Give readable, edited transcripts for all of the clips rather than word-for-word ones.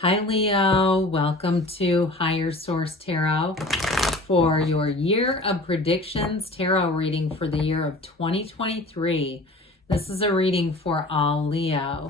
Hi Leo, welcome to Higher Source Tarot for your year of predictions tarot reading for the year of 2023. This is a reading for all Leo,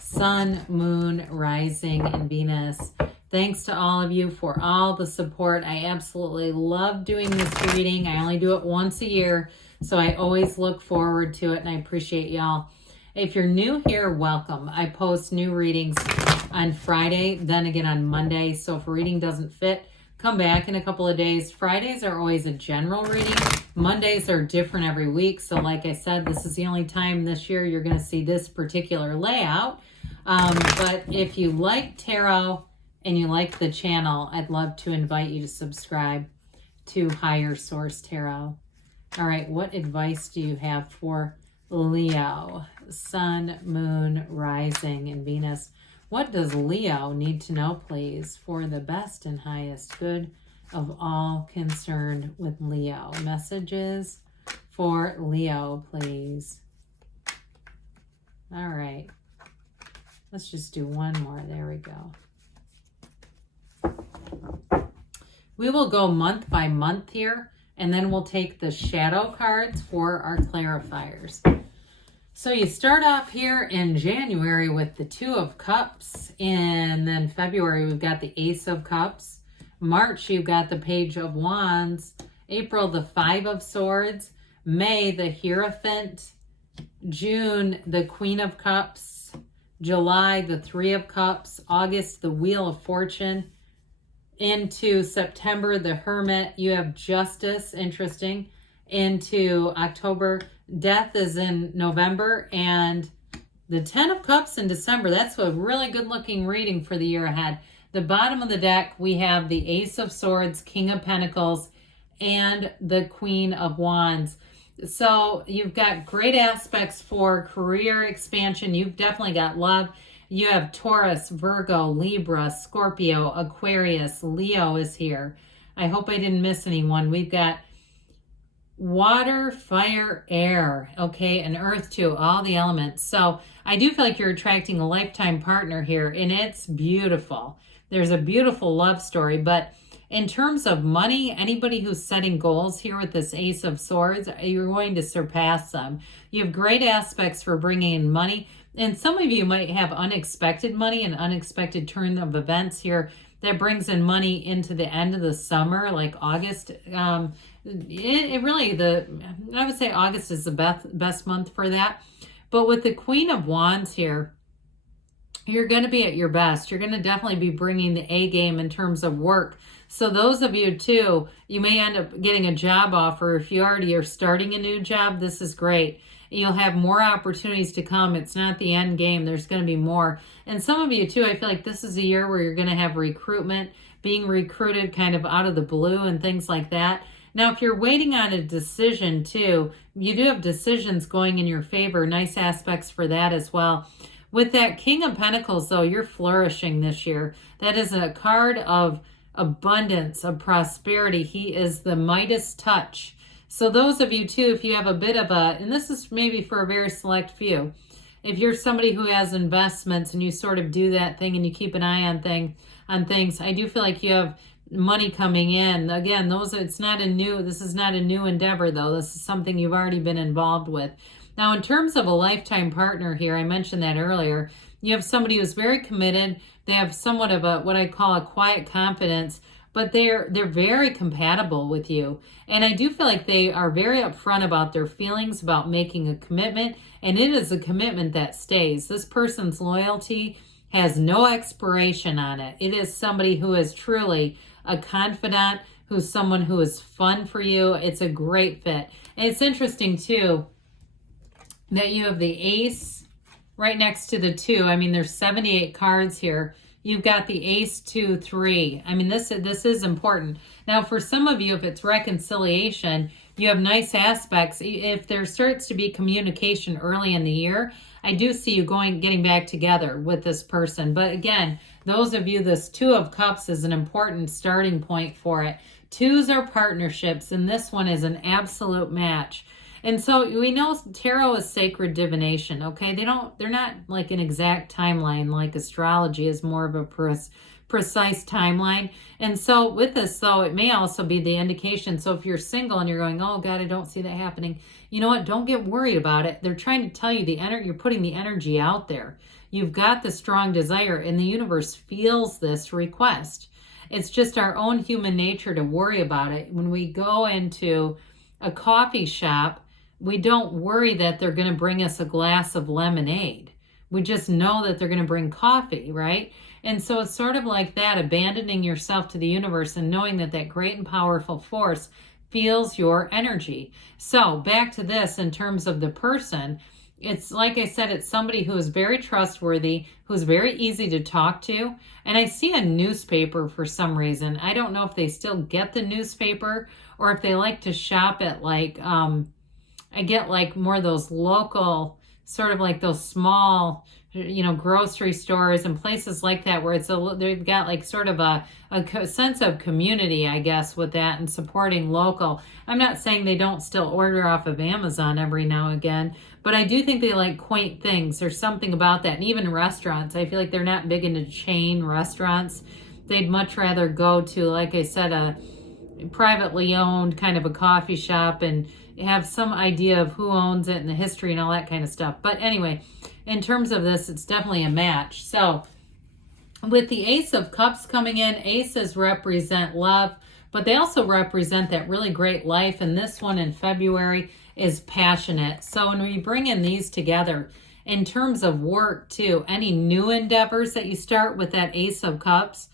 Sun, Moon, Rising, and Venus. Thanks to all of you for all the support. I absolutely love doing this reading. I only do it once a year, so I always look forward to it, and I appreciate y'all. If you're new here, welcome. I post new readings on Friday, then again on Monday. So if a reading doesn't fit, come back in a couple of days. Fridays are always a general reading. Mondays are different every week. So like I said, this is the only time this year you're going to see this particular layout. But if you like tarot and you like the channel, I'd love to invite you to subscribe to Higher Source Tarot. All right, what advice do you have for Leo, Sun, Moon, Rising, and Venus? What does Leo need to know, please, for the best and highest good of all concerned with Leo? Messages for Leo, please. All right. Let's just do one more. There we go. We will go month by month here, and then we'll take the shadow cards for our clarifiers. So you start off here in January with the Two of Cups, and then February we've got the Ace of Cups. March you've got the Page of Wands. April the Five of Swords. May the Hierophant. June the Queen of Cups. July the Three of Cups. August the Wheel of Fortune. Into September the Hermit, you have Justice, interesting. Into October, Death is in November, and the Ten of Cups in December. That's a really good looking reading for the year ahead. The bottom of the deck, we have the Ace of Swords, King of Pentacles, and the Queen of Wands. So you've got great aspects for career expansion. You've definitely got love. You have Taurus, Virgo, Libra, Scorpio, Aquarius, Leo is here. I hope I didn't miss anyone. We've got water, fire, air, okay, and earth too, all the elements. So I do feel like you're attracting a lifetime partner here, and it's beautiful. There's a beautiful love story, but in terms of money, anybody who's setting goals here with this Ace of Swords, you're going to surpass them. You have great aspects for bringing in money, and some of you might have unexpected money and unexpected turn of events here that brings in money into the end of the summer, like August. I would say August is the best month for that. But with the Queen of Wands here, you're going to be at your best. You're going to definitely be bringing the A game in terms of work. So those of you too, you may end up getting a job offer. If you already are starting a new job, this is great. You'll have more opportunities to come. It's not the end game. There's going to be more. And some of you too, I feel like this is a year where you're going to have recruitment, being recruited kind of out of the blue and things like that. Now, if you're waiting on a decision too, you do have decisions going in your favor. Nice aspects for that as well. With that King of Pentacles, though, you're flourishing this year. That is a card of abundance, of prosperity. He is the Midas touch. So those of you too, if you have a bit of a, and this is maybe for a very select few, if you're somebody who has investments and you sort of do that thing and you keep an eye on things, I do feel like you have money coming in. Again, this is not a new endeavor though. This is something you've already been involved with. Now, in terms of a lifetime partner here, I mentioned that earlier, you have somebody who's very committed. They have somewhat of a, what I call a quiet confidence, but they're very compatible with you. And I do feel like they are very upfront about their feelings about making a commitment, and it is a commitment that stays. This person's loyalty has no expiration on it. It is somebody who is truly a confidant, who's someone who is fun for you. It's a great fit. And it's interesting too that you have the Ace right next to the 2. I mean, there's 78 cards here. You've got the Ace, 2, 3. I mean, this is important. Now, for some of you, if it's reconciliation, you have nice aspects. If there starts to be communication early in the year, I do see you getting back together with this person. But again, those of you, this Two of Cups is an important starting point for it. Twos are partnerships, and this one is an absolute match. And so we know tarot is sacred divination, okay? They're not like an exact timeline like astrology is more of a precise timeline. And so with this, though, it may also be the indication. So if you're single and you're going, oh God, I don't see that happening, you know what? Don't get worried about it. They're trying to tell you you're putting the energy out there. You've got the strong desire, and the universe feels this request. It's just our own human nature to worry about it. When we go into a coffee shop, we don't worry that they're going to bring us a glass of lemonade. We just know that they're going to bring coffee, right? And so it's sort of like that, abandoning yourself to the universe and knowing that that great and powerful force feels your energy. So back to this in terms of the person, it's like I said, it's somebody who is very trustworthy, who's very easy to talk to. And I see a newspaper for some reason. I don't know if they still get the newspaper or if they like to shop at like, I get like more of those local, sort of like those small, grocery stores and places like that where they've got like sort of a sense of community, I guess, with that and supporting local. I'm not saying they don't still order off of Amazon every now and again, but I do think they like quaint things. There's something about that. And even restaurants, I feel like they're not big into chain restaurants. They'd much rather go to, like I said, a privately owned kind of a coffee shop and have some idea of who owns it and the history and all that kind of stuff. But anyway, in terms of this, it's definitely a match. So with the Ace of Cups coming in, aces represent love, but they also represent that really great life. And this one in February is passionate. So when we bring in these together, in terms of work too, any new endeavors that you start with that Ace of Cups,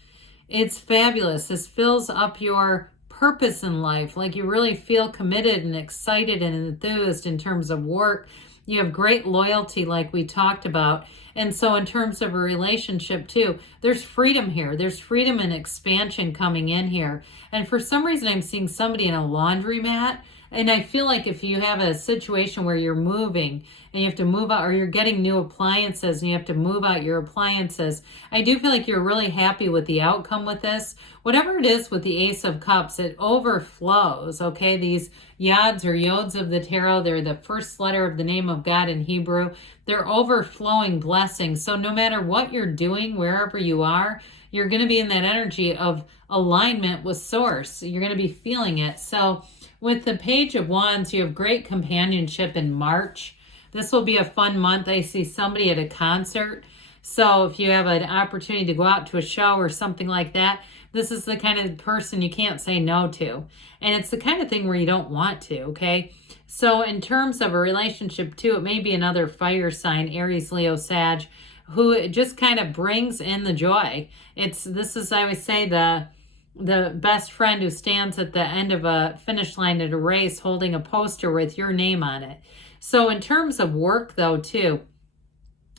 it's fabulous. This fills up your purpose in life. Like you really feel committed and excited and enthused in terms of work. You have great loyalty like we talked about. And so in terms of a relationship too, there's freedom here. There's freedom and expansion coming in here. And for some reason, I'm seeing somebody in a laundromat. And I feel like if you have a situation where you're moving and you have to move out, or you're getting new appliances and you have to move out your appliances, I do feel like you're really happy with the outcome with this. Whatever it is with the Ace of Cups, it overflows, okay? These yods or yods of the tarot, they're the first letter of the name of God in Hebrew. They're overflowing blessings. So no matter what you're doing, wherever you are, you're going to be in that energy of alignment with Source. You're going to be feeling it. So with the Page of Wands, you have great companionship in March. This will be a fun month. I see somebody at a concert. So if you have an opportunity to go out to a show or something like that, this is the kind of person you can't say no to. And it's the kind of thing where you don't want to, okay? So in terms of a relationship too, it may be another fire sign, Aries, Leo, Sag, who just kind of brings in the joy. This is, I always say, the best friend who stands at the end of a finish line at a race holding a poster with your name on it. So in terms of work though too,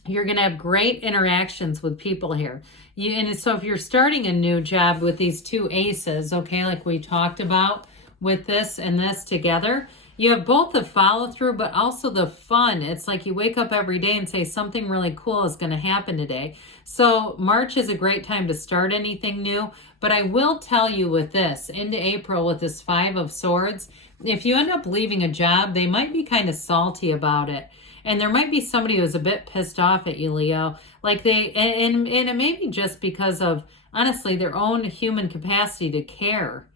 you're going to have great interactions with people here. And so if you're starting a new job with these two aces, okay, like we talked about with this and this together, you have both the follow through, but also the fun. It's like you wake up every day and say something really cool is going to happen today. So March is a great time to start anything new. But I will tell you with this, into April with this Five of Swords, if you end up leaving a job, they might be kind of salty about it. And there might be somebody who's a bit pissed off at you, Leo. Like and it may be just because of, honestly, their own human capacity to care.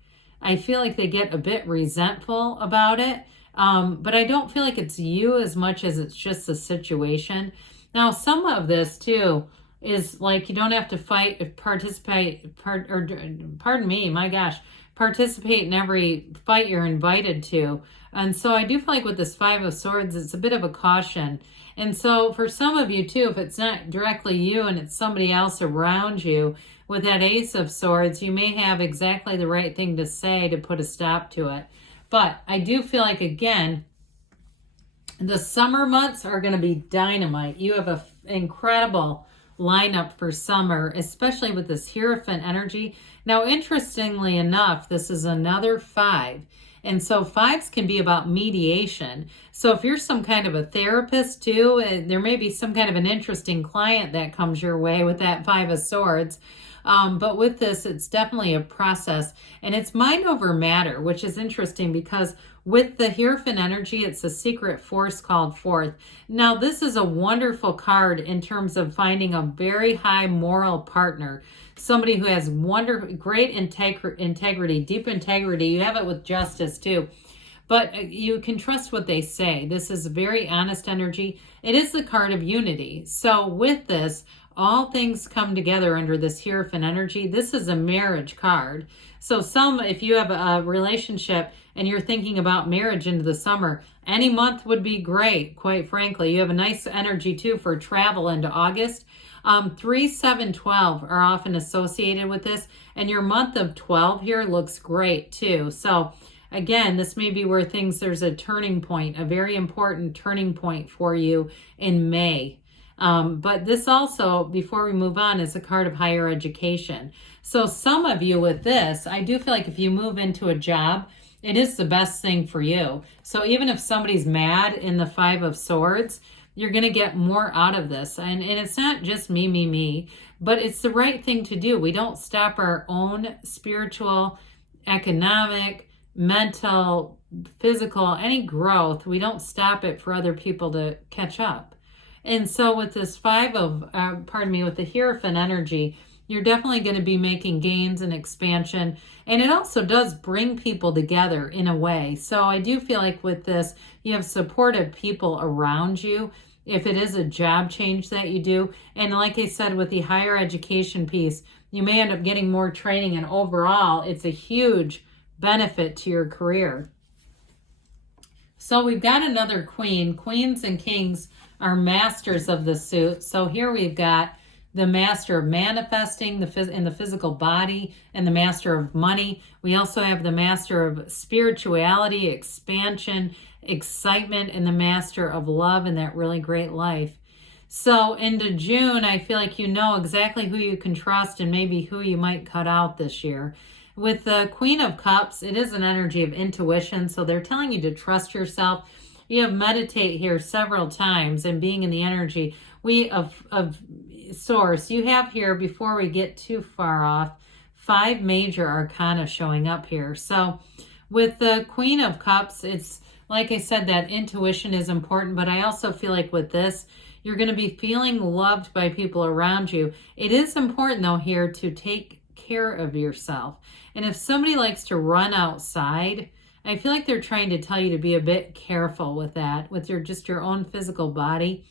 I feel like they get a bit resentful about it. But I don't feel like it's you as much as it's just the situation. Now, some of this too is like you don't have to participate in every fight you're invited to. And so I do feel like with this Five of Swords, it's a bit of a caution. And so for some of you too, if it's not directly you and it's somebody else around you, with that Ace of Swords, you may have exactly the right thing to say to put a stop to it. But I do feel like, again, the summer months are going to be dynamite. You have an incredible lineup for summer, especially with this Hierophant energy. Now, interestingly enough, this is another 5. And so 5s can be about mediation. So if you're some kind of a therapist too, there may be some kind of an interesting client that comes your way with that 5 of Swords. But with this, it's definitely a process, and it's mind over matter, which is interesting because With the Hierophant energy, it's a secret force called Forth. Now, this is a wonderful card in terms of finding a very high moral partner, somebody who has great integrity, deep integrity. You have it with Justice too. But you can trust what they say. This is very honest energy. It is the card of unity. So with this, all things come together under this Hierophant energy. This is a marriage card. So if you have a relationship and you're thinking about marriage into the summer, any month would be great, quite frankly. You have a nice energy too for travel into August. 3, 7, 12 are often associated with this. And your month of 12 here looks great too. So again, this may be where there's a turning point, a very important turning point for you in May. But this also, before we move on, is a card of higher education. So some of you with this, I do feel like if you move into a job, it is the best thing for you. So even if somebody's mad in the 5 of Swords, you're going to get more out of this. And it's not just me, but it's the right thing to do. We don't stop our own spiritual, economic, mental, physical, any growth. We don't stop it for other people to catch up. And so with this with the Hierophant energy, you're definitely going to be making gains and expansion. And it also does bring people together in a way. So I do feel like with this, you have supportive people around you if it is a job change that you do. And like I said, with the higher education piece, you may end up getting more training. And overall, it's a huge benefit to your career. So we've got another Queen. Queens and Kings are masters of the suit. So here we've got the master of manifesting in the physical body and the master of money. We also have the master of spirituality, expansion, excitement, and the master of love and that really great life. So into June, I feel like you know exactly who you can trust and maybe who you might cut out this year. With the Queen of Cups, it is an energy of intuition. So they're telling you to trust yourself. You have meditate here several times and being in the energy of source. You have here, before we get too far off, 5 major arcana showing up here. So with the Queen of Cups, it's like I said, that intuition is important, but I also feel like with this, you're going to be feeling loved by people around you. It is important though here to take care of yourself. And if somebody likes to run outside, I feel like they're trying to tell you to be a bit careful with that, with your own physical body.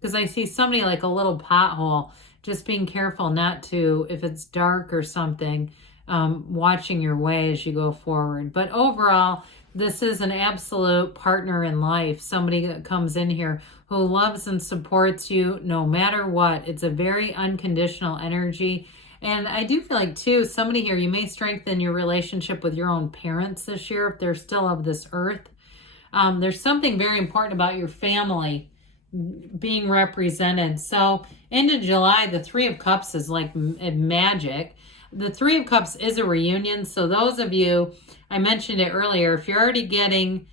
Because I see somebody like a little pothole, just being careful not to, if it's dark or something, watching your way as you go forward. But overall, this is an absolute partner in life. Somebody that comes in here who loves and supports you no matter what. It's a very unconditional energy. And I do feel like, too, somebody here, you may strengthen your relationship with your own parents this year if they're still of this earth. There's something very important about your family being represented. So into July, the 3 of Cups is like magic. The 3 of Cups is a reunion. So those of you, I mentioned it earlier, if you're already getting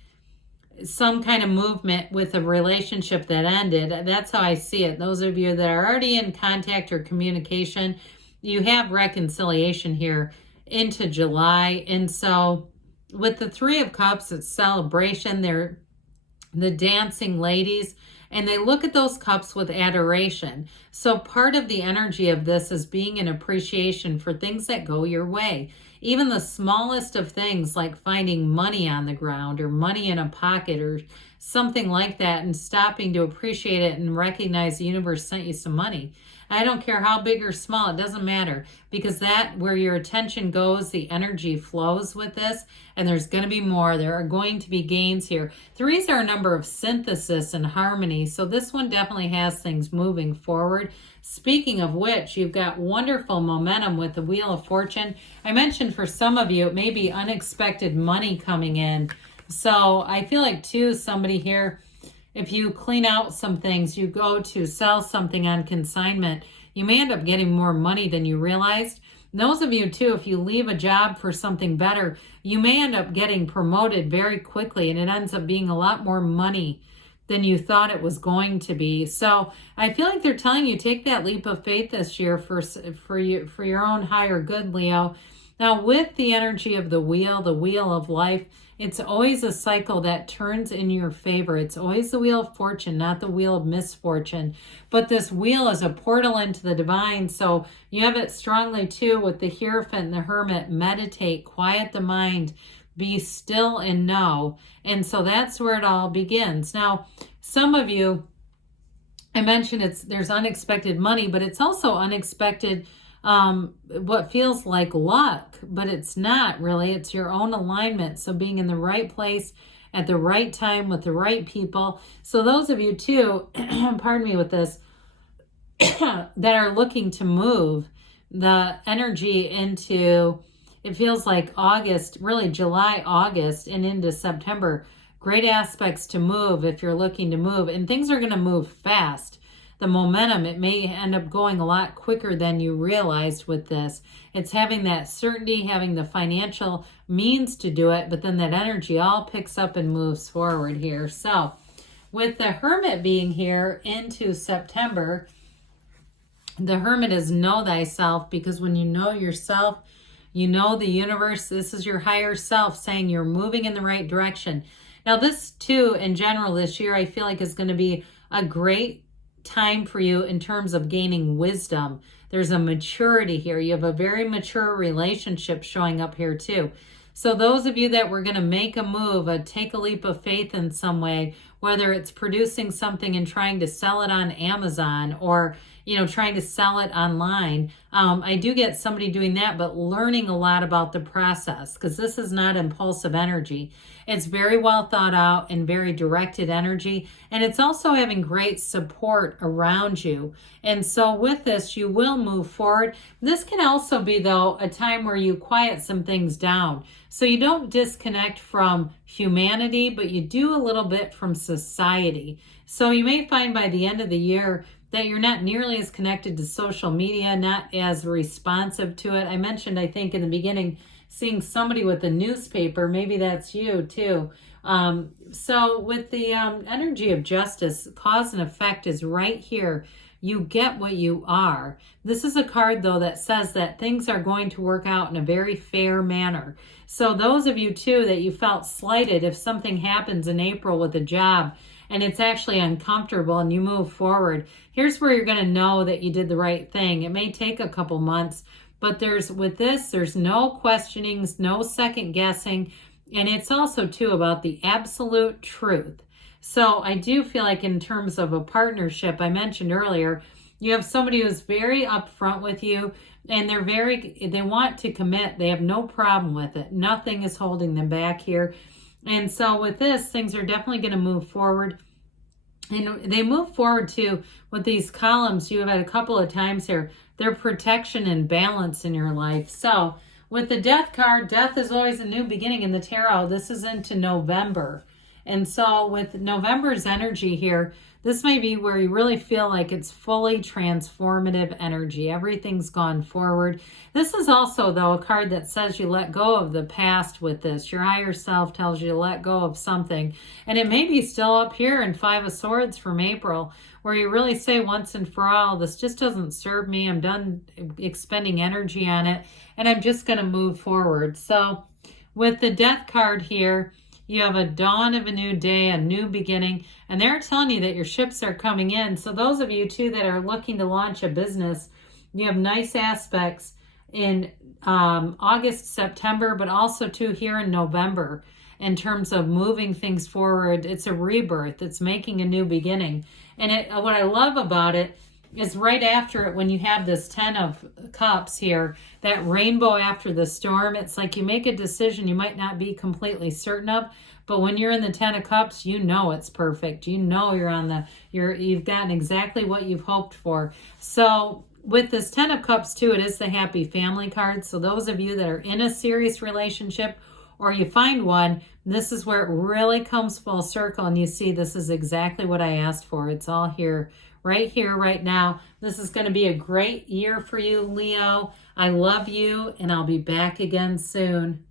some kind of movement with a relationship that ended, that's how I see it. Those of you that are already in contact or communication, you have reconciliation here into July. And so with the 3 of Cups, it's celebration. They're the dancing ladies, and they look at those cups with adoration. So part of the energy of this is being in appreciation for things that go your way. Even the smallest of things, like finding money on the ground or money in a pocket or something like that, and stopping to appreciate it and recognize the universe sent you some money. I don't care how big or small, it doesn't matter, because that, where your attention goes, the energy flows with this, and there's going to be more. There are going to be gains here. 3s are a number of synthesis and harmony, so this one definitely has things moving forward. Speaking of which, you've got wonderful momentum with the Wheel of Fortune. I mentioned for some of you, it may be unexpected money coming in. So I feel like, too, somebody here, if you clean out some things, you go to sell something on consignment, you may end up getting more money than you realized. And those of you, too, if you leave a job for something better, you may end up getting promoted very quickly, and it ends up being a lot more money than you thought it was going to be. So I feel like they're telling you, take that leap of faith this year for your own higher good, Leo. Now, with the energy of the wheel of life, It's always a cycle that turns in your favor. It's always the wheel of fortune, not the wheel of misfortune. But this wheel is a portal into the divine. So you have it strongly too with the Hierophant and the Hermit. Meditate, quiet the mind, be still and know. And so that's where it all begins. Now, some of you, I mentioned there's unexpected money, but it's also unexpected what feels like luck, but it's not really. It's your own alignment. So being in the right place at the right time with the right people. So those of you too, pardon me with this, that are looking to move the energy into, it feels like August, really July, August, and into September. Great aspects to move if you're looking to move, and things are going to move fast. The momentum, it may end up going a lot quicker than you realized with this. It's having that certainty, having the financial means to do it, but then that energy all picks up and moves forward here. So with the Hermit being here into September, the Hermit is know thyself, because when you know yourself, you know the universe. This is your higher self saying you're moving in the right direction. Now this too, in general, this year, I feel like is going to be a great time for you in terms of gaining wisdom. There's a maturity here. You have a very mature relationship showing up here too. So those of you that were going to make a move, take a leap of faith in some way, whether it's producing something and trying to sell it on Amazon, or trying to sell it online. I do get somebody doing that, but learning a lot about the process, because this is not impulsive energy. It's very well thought out and very directed energy. And it's also having great support around you. And so with this, you will move forward. This can also be, though, a time where you quiet some things down. So you don't disconnect from humanity, but you do a little bit from society. So you may find by the end of the year that you're not nearly as connected to social media, not as responsive to it. I mentioned, I think in the beginning, seeing somebody with a newspaper. Maybe that's you too. So with the energy of justice, cause and effect is right here. You get what you are. This is a card, though, that says that things are going to work out in a very fair manner. So those of you too that you felt slighted, if something happens in April with a job and it's actually uncomfortable and you move forward, here's where you're going to know that you did the right thing. It may take a couple months, but there's no questionings, no second guessing. And it's also too about the absolute truth. So I do feel like in terms of a partnership, I mentioned earlier, you have somebody who's very upfront with you, and they want to commit. They have no problem with it. Nothing is holding them back here. And so with this, things are definitely going to move forward. And they move forward too with these columns. You have had a couple of times here. They're protection and balance in your life. So with the Death card, death is always a new beginning in the tarot. This is into November. And so with November's energy here, this may be where you really feel like it's fully transformative energy. Everything's gone forward. This is also, though, a card that says you let go of the past with this. Your higher self tells you to let go of something. And it may be still up here in Five of Swords from April, where you really say once and for all, this just doesn't serve me. I'm done expending energy on it, and I'm just going to move forward. So with the Death card here, you have a dawn of a new day, a new beginning, and they're telling you that your ships are coming in. So those of you too that are looking to launch a business, you have nice aspects in August, September, but also too here in November in terms of moving things forward. It's a rebirth. It's making a new beginning. And what I love about it is right after it, when you have this 10 of Cups here, that rainbow after the storm, it's like you make a decision you might not be completely certain of, but when you're in the 10 of Cups, you know it's perfect. You know you've gotten exactly what you've hoped for. So with this 10 of Cups too, it is the happy family card. So those of you that are in a serious relationship, or you find one, this is where it really comes full circle and you see this is exactly what I asked for. It's all here, right now. This is going to be a great year for you, Leo. I love you, and I'll be back again soon.